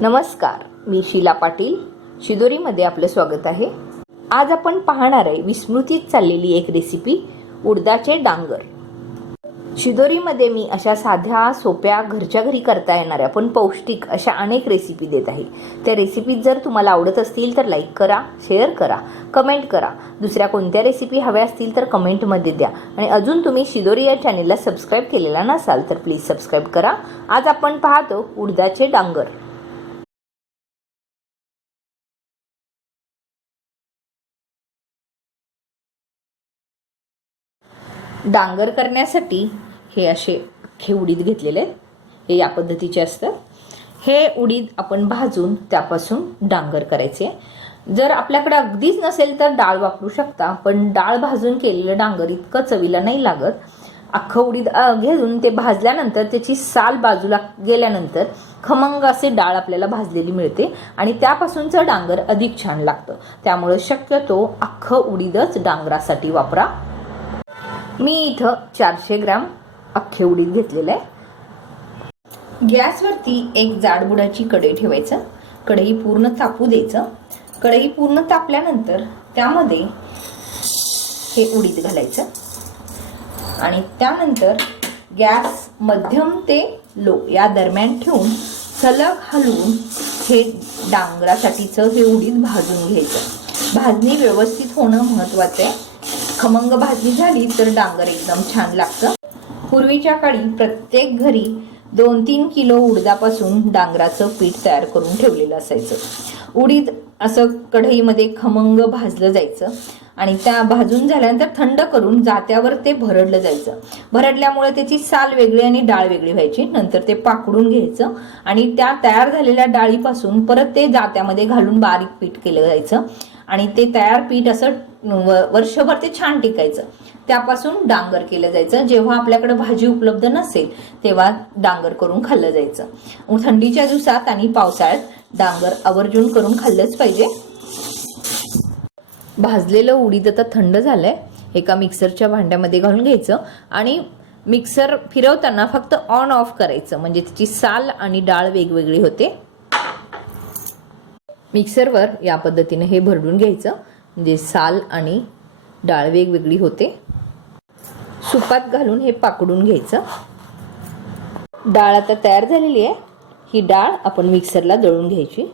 नमस्कार मी शीला पाटील. शिदोरीमध्ये आपलं स्वागत आहे. आज आपण पाहणार आहे विस्मृतीत चाललेली एक रेसिपी उडदाचे डांगर. शिदोरीमध्ये मी अशा साध्या सोप्या घरच्या घरी करता येणाऱ्या पण पौष्टिक अशा अनेक रेसिपी देत आहे. त्या रेसिपीज जर तुम्हाला आवडत असतील तर लाईक करा शेअर करा कमेंट करा. दुसऱ्या कोणत्या रेसिपी हव्या असतील तर कमेंटमध्ये द्या. आणि अजून तुम्ही शिदोरी या चॅनेलला सबस्क्राईब केलेला नसाल तर प्लीज सबस्क्राईब करा. आज आपण पाहतो उडदाचे डांगर. डांगर करण्यासाठी हे असे अख्खे उडीद घेतलेले आहेत. हे या पद्धतीचे असतात हे उडीद आपण भाजून त्यापासून डांगर करायचे. जर आपल्याकडे अगदीच नसेल तर डाळ वापरू शकता पण डाळ भाजून केलेलं डांगर इतकं चवीला नाही लागत. अख्खं उडीद घेऊन ते भाजल्यानंतर त्याची साल बाजूला गेल्यानंतर खमंग असे डाळ आपल्याला भाजलेली मिळते आणि त्यापासूनचं डांगर अधिक छान लागतं. त्यामुळे शक्यतो अख्खं उडीदच डांगरासाठी वापरा. मी इथं चारशे ग्राम अख्खे उडीद घेतलेलं आहे. गॅसवरती एक जाडबुडाची कढई ठेवायचं. कढई पूर्ण तापू द्यायचं. कढई पूर्ण तापल्यानंतर त्यामध्ये हे उडीद घालायचं. आणि त्यानंतर गॅस मध्यम ते लो या दरम्यान ठेवून सलग हलवून हे डांगरासाठीचं हे उडीद भाजून घ्यायचं. भाजणी व्यवस्थित होणं महत्त्वाचं आहे. खमंग भाजी झाली तर डांगर एकदम छान लागतं. पूर्वीच्या काळी प्रत्येक घरी दोन तीन किलो उडदापासून डांगराचं पीठ तयार करून ठेवलेलं असायचं. उडीद असं कढईमध्ये खमंग भाजलं जायचं आणि त्या भाजून झाल्यानंतर थंड करून जात्यावर ते भरडलं जायचं. भरडल्यामुळे त्याची साल वेगळी आणि डाळ वेगळी व्हायची. नंतर ते पाकडून घ्यायचं आणि त्या तयार झालेल्या डाळीपासून परत ते जात्यामध्ये घालून बारीक पीठ केलं जायचं. आणि ते तयार पीठ असं वर्षभर ते छान टिकायचं. त्यापासून डांगर केलं जायचं. जेव्हा आपल्याकडे भाजी उपलब्ध नसेल तेव्हा डांगर करून खाल्लं जायचं. थंडीच्या दिवसात आणि पावसाळ्यात डांगर आवर्जून करून खाल्लंच पाहिजे. भाजलेलं उडीद आता थंड झालंय. एका मिक्सरच्या भांड्यामध्ये घालून घ्यायचं आणि मिक्सर फिरवताना फक्त ऑन ऑफ करायचं. म्हणजे त्याची साल आणि डाळ वेगवेगळी होते. मिक्सरवर या पद्धतीने हे भरडून घ्यायचं. म्हणजे साल आणि डाळ वेगवेगळी होते. सुपात घालून हे पाकडून घ्यायचं. डाळ आता तयार झालेली आहे. ही डाळ आपण मिक्सरला दळून घ्यायची.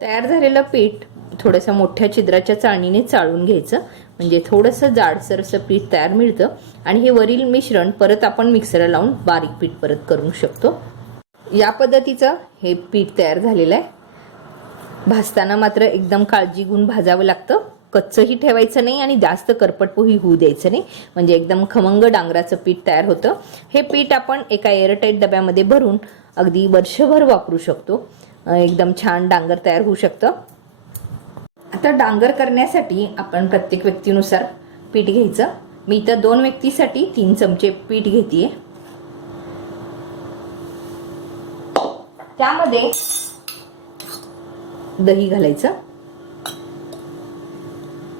तयार झालेलं पीठ थोडंसं मोठ्या छिद्राच्या चाळणीने चाळून घ्यायचं. म्हणजे थोडंसं जाडसर असं पीठ तयार मिळतं. आणि हे वरील मिश्रण परत आपण मिक्सरला लावून बारीक पीठ परत करू शकतो. या पद्धतीचं हे पीठ तयार झालेलं आहे. भाजताना मात्र एकदम काळजी घेऊन भाजावं लागतं. कच्चंही ठेवायचं नाही आणि जास्त करपटपोही होऊ द्यायचं नाही. म्हणजे एकदम खमंग डांगराचं पीठ तयार होतं. हे पीठ आपण एका एअरटाईट डब्यामध्ये भरून अगदी वर्षभर वापरू शकतो. एकदम छान डांगर तयार होऊ शकतं. आता डांगर करण्यासाठी आपण प्रत्येक व्यक्तीनुसार पीठ घ्यायचं. मी इथं दोन व्यक्तीसाठी तीन चमचे पीठ घेते त्यामध्ये दही घालायचं.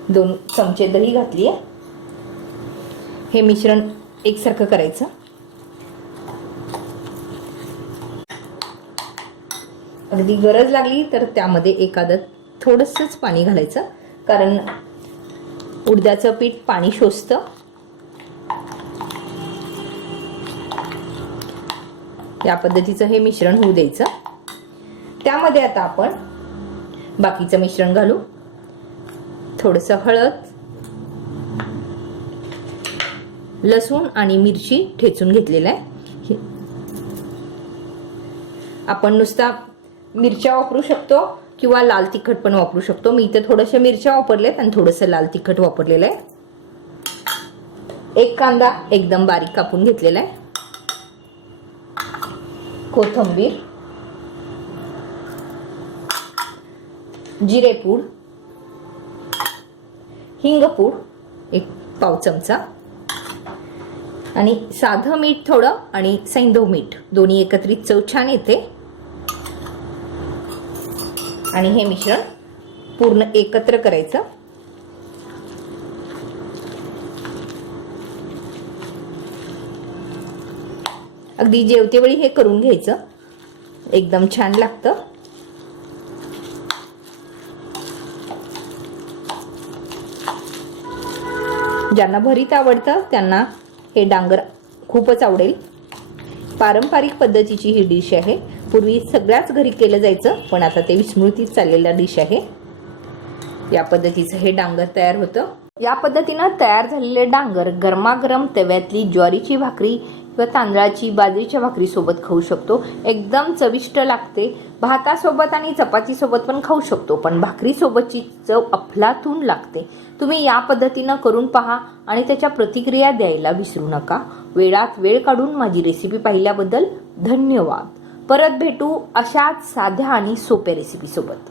दोन चमचे दही घातली आहे हे मिश्रण एकसारखं करायचं. अगदी गरज लागली तर त्यामध्ये एखादं थोडंसंच पाणी घालायचं. कारण उडद्याचं पीठ पाणी शोषतं. या पद्धतीचं हे मिश्रण होऊ द्यायचं. त्यामध्ये आता आपण बाकीचं मिश्रण घालू. थोडंसं हळद लसूण आणि मिरची ठेचून घेतलेलं आहे. आपण नुसता मिरच्या वापरू शकतो किंवा लाल तिखट पण वापरू शकतो. मी इथे थोड्याशा मिरच्या वापरल्यात आणि थोडंसं लाल तिखट वापरलेलं आहे. एक कांदा एकदम बारीक कापून घेतलेला आहे. कोथंबीर. जिरेपूड हिंगपूड एक पाव चमचा आणि साधं मीठ थोडं आणि सैंधव मीठ. दोन्ही एकत्रित चव छान येते. आणि हे मिश्रण पूर्ण एकत्र करायचं. अगदी जेवतेवेळी हे करून घ्यायचं. एकदम छान लागतं. ज्यांना भरीत आवडतं त्यांना हे डांगर खूपच आवडेल. पारंपरिक पद्धतीची ही डिश आहे. पूर्वी सगळ्याच घरी केलं जायचं पण आता ते विस्मृतीत चाललेला डिश आहे. या पद्धतीचं हे डांगर तयार होतं. या पद्धतीनं तयार झालेले डांगर गरमागरम तव्यातली ज्वारीची भाकरी किंवा तांदळाची बाजरीच्या भाकरीसोबत खाऊ शकतो. एकदम चविष्ट लागते. भातासोबत आणि चपातीसोबत पण खाऊ शकतो पण भाकरीसोबतची चव अफलातून लागते. तुम्ही या पद्धतीनं करून पहा आणि त्याच्या प्रतिक्रिया द्यायला विसरू नका. वेळात वेळ काढून माझी रेसिपी पाहिल्याबद्दल धन्यवाद. परत भेटू अशाच साध्या आणि सोप्या रेसिपीसोबत